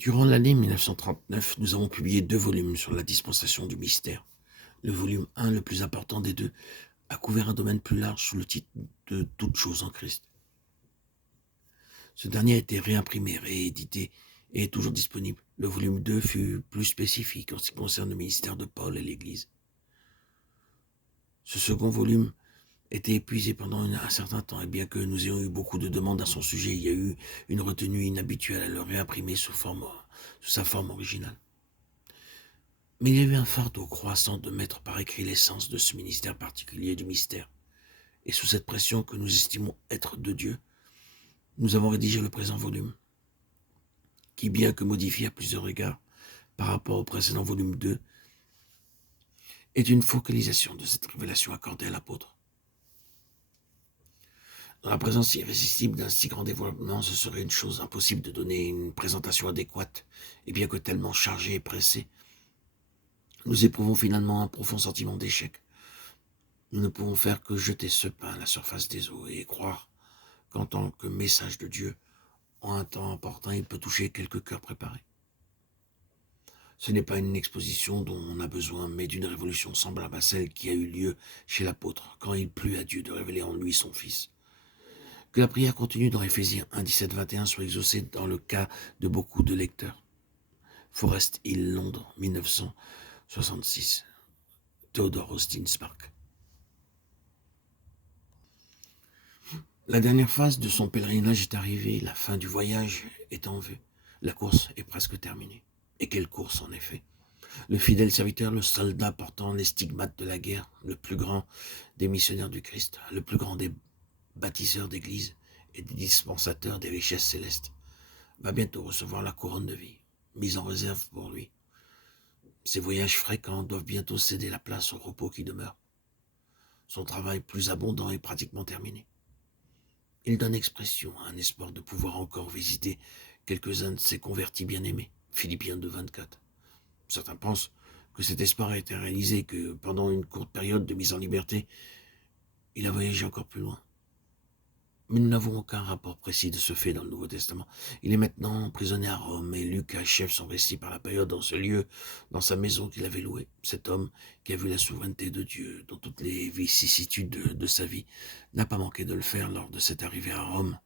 Durant l'année 1939, nous avons publié 2 volumes sur la dispensation du mystère. Le volume 1, le plus important des deux, a couvert un domaine plus large sous le titre de Toutes choses en Christ. Ce dernier a été réimprimé, réédité et est toujours disponible. Le volume 2 fut plus spécifique en ce qui concerne le ministère de Paul et l'Église. Ce second volume était épuisé pendant un certain temps, et bien que nous ayons eu beaucoup de demandes à son sujet, il y a eu une retenue inhabituelle à le réimprimer sous sa forme originale. Mais il y avait un fardeau croissant de mettre par écrit l'essence de ce ministère particulier du mystère. Et sous cette pression que nous estimons être de Dieu, nous avons rédigé le présent volume, qui, bien que modifié à plusieurs égards par rapport au précédent volume 2, est une focalisation de cette révélation accordée à l'apôtre. Dans la présence irrésistible d'un si grand développement, ce serait une chose impossible de donner une présentation adéquate, et bien que tellement chargée et pressée, nous éprouvons finalement un profond sentiment d'échec. Nous ne pouvons faire que jeter ce pain à la surface des eaux et croire qu'en tant que message de Dieu, en un temps opportun, il peut toucher quelques cœurs préparés. Ce n'est pas une exposition dont on a besoin, mais d'une révolution semblable à celle qui a eu lieu chez l'apôtre, quand il plut à Dieu de révéler en lui son Fils. Que la prière continue dans Éphésiens 1, 17, 21 soit exaucée dans le cas de beaucoup de lecteurs. Forest Hill, Londres, 1966. Theodore Austin Spark. La dernière phase de son pèlerinage est arrivée, la fin du voyage est en vue. La course est presque terminée. Et quelle course en effet! Le fidèle serviteur, le soldat portant les stigmates de la guerre, le plus grand des missionnaires du Christ, le plus grand des bâtisseurs d'églises et des dispensateurs des richesses célestes, va bientôt recevoir la couronne de vie, mise en réserve pour lui. Ses voyages fréquents doivent bientôt céder la place au repos qui demeure. Son travail plus abondant est pratiquement terminé. Il donne expression à un espoir de pouvoir encore visiter quelques-uns de ses convertis bien-aimés, Philippiens 2, 24. Certains pensent que cet espoir a été réalisé, que pendant une courte période de mise en liberté, il a voyagé encore plus loin. Mais nous n'avons aucun rapport précis de ce fait dans le Nouveau Testament. Il est maintenant emprisonné à Rome et Luc achève son récit par la période dans ce lieu, dans sa maison qu'il avait louée. Cet homme qui a vu la souveraineté de Dieu dans toutes les vicissitudes de sa vie n'a pas manqué de le faire lors de cette arrivée à Rome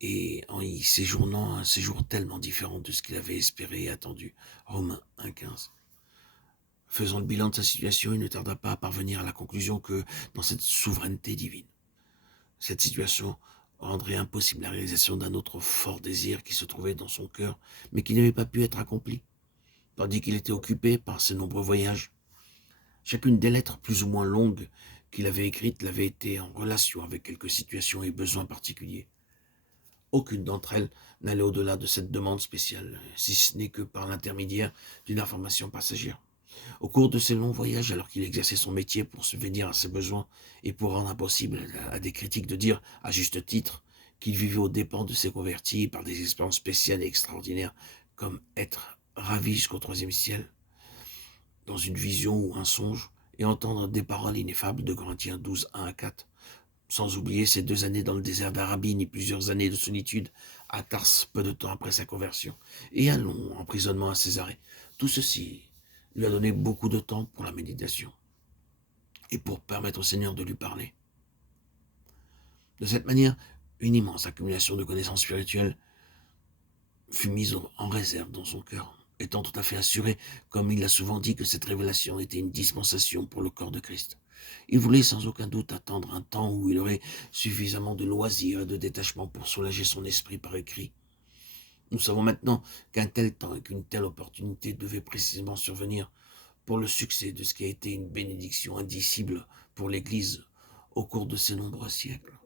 et en y séjournant un séjour tellement différent de ce qu'il avait espéré et attendu. Romains 1,15. Faisant le bilan de sa situation, il ne tarda pas à parvenir à la conclusion que dans cette souveraineté divine, cette situation rendrait impossible la réalisation d'un autre fort désir qui se trouvait dans son cœur, mais qui n'avait pas pu être accompli, tandis qu'il était occupé par ses nombreux voyages. Chacune des lettres plus ou moins longues qu'il avait écrites l'avait été en relation avec quelques situations et besoins particuliers. Aucune d'entre elles n'allait au-delà de cette demande spéciale, si ce n'est que par l'intermédiaire d'une information passagère. Au cours de ces longs voyages, alors qu'il exerçait son métier pour subvenir à ses besoins et pour rendre impossible à des critiques de dire, à juste titre, qu'il vivait aux dépens de ses convertis par des expériences spéciales et extraordinaires, comme être ravi jusqu'au troisième ciel, dans une vision ou un songe, et entendre des paroles ineffables de Corinthiens 12, 1 à 4, sans oublier ces 2 années dans le désert d'Arabie, ni plusieurs années de solitude à Tars peu de temps après sa conversion, et un long emprisonnement à Césarée. Tout ceci lui a donné beaucoup de temps pour la méditation et pour permettre au Seigneur de lui parler. De cette manière, une immense accumulation de connaissances spirituelles fut mise en réserve dans son cœur, étant tout à fait assuré, comme il l'a souvent dit, que cette révélation était une dispensation pour le corps de Christ. Il voulait sans aucun doute attendre un temps où il aurait suffisamment de loisirs et de détachement pour soulager son esprit par écrit. Nous savons maintenant qu'un tel temps et qu'une telle opportunité devaient précisément survenir pour le succès de ce qui a été une bénédiction indicible pour l'Église au cours de ces nombreux siècles.